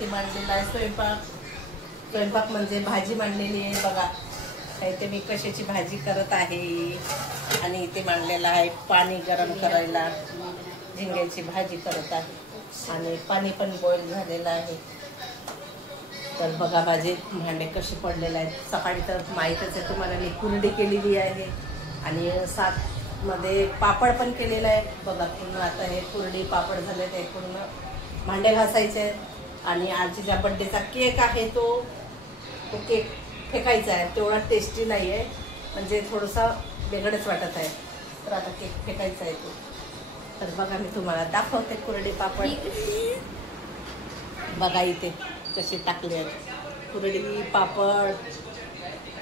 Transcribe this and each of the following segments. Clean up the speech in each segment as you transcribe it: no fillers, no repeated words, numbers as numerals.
वरती मांडलेला आहे स्वयंपाक म्हणजे भाजी मांडलेली आहे बघा. इथे मी कशाची भाजी करत आहे आणि इथे मांडलेलं आहे पाणी गरम करायला, झिंग्याची भाजी करत आहे आणि पाणी पण बॉईल झालेलं आहे. तर बघा माझे भांडे कसे पडलेले आहेत. सकाळी तर माहीतच आहे तुम्हाला मी कुरडी केलेली आहे आणि 7 मध्ये पापड पण केलेला आहे बघा. पूर्ण आता हे कुरडी पापड झाले ते पूर्ण भांडे घासायचे आहेत. आणि आजची ज्या बड्डेचा केक आहे तो केक फेकायचा आहे. तेवढा टेस्टी नाही आहे, म्हणजे थोडंसं वेगळंच वाटत आहे. तर आता केक फेकायचा आहे तो. तर बघा मी तुम्हाला दाखवते कुरडी पापड. बघा इथे कसे टाकले आहेत कुरडी पापड,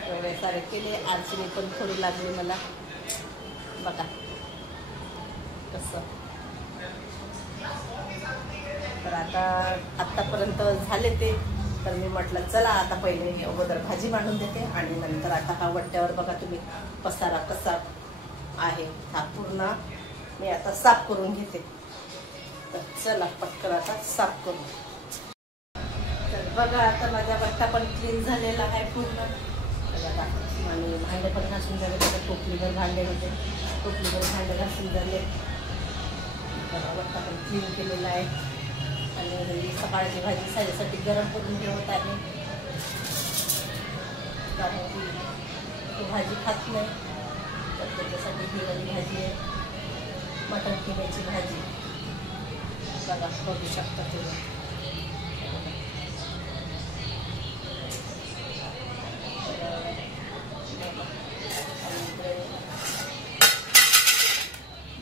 एवढे सारे केले. आरचीने पण थोडी लागली मला बघा कसं. तर आत्तापर्यंत झाले ते. तर मी म्हटलं चला आता पहिले अगोदर भाजी मांडून देते आणि नंतर आता हा वट्ट्यावर बघा तुम्ही पसारा कसा आहे हा पूर्ण मी आता साफ करून घेते. तर चला पटकन आता साफ करू. तर बघा आता माझा वट्टा पण क्लीन झालेला आहे पूर्ण बघा. आणि भांडे पण घासून झाले बघा. टोपलीवर भांडे होते, टोपलीवर भांडे घासून झाले बघा. वट्टा पण क्लीन केलेला आहे आणि सकाळची भाजी साडेसाठी गरम करून ठेवत आहे, कारण की तो भाजी खात नाही. तर त्याच्यासाठी ही वाली भाजी आहे, मटण किम्याची भाजी बघा. बघू शकता तुम्ही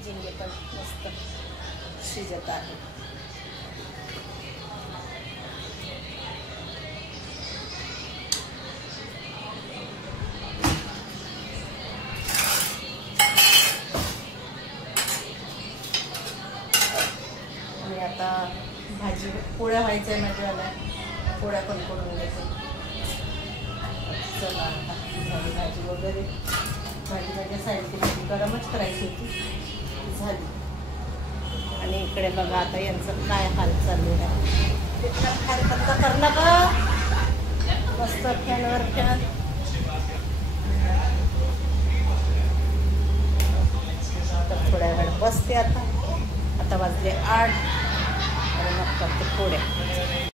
झिंगे पण मस्त शिजत आहे. आणि आता भाजी पोळ्या व्हायच्या आहे माझ्याला, पोळ्या पण करून घेते. चला आता झाली भाजी वगैरे. भाजी माझ्या साईडची गरमच करायची होती, झाली. आणि इकडे बघा आता यांचं काय हाल चाललेलं आहे. ते फॅन बंद करणं का मस्त फॅनवर फॅन. तर थोड्या वेळ बसते आता वाजले 8 आणि मग करते पोळ्या.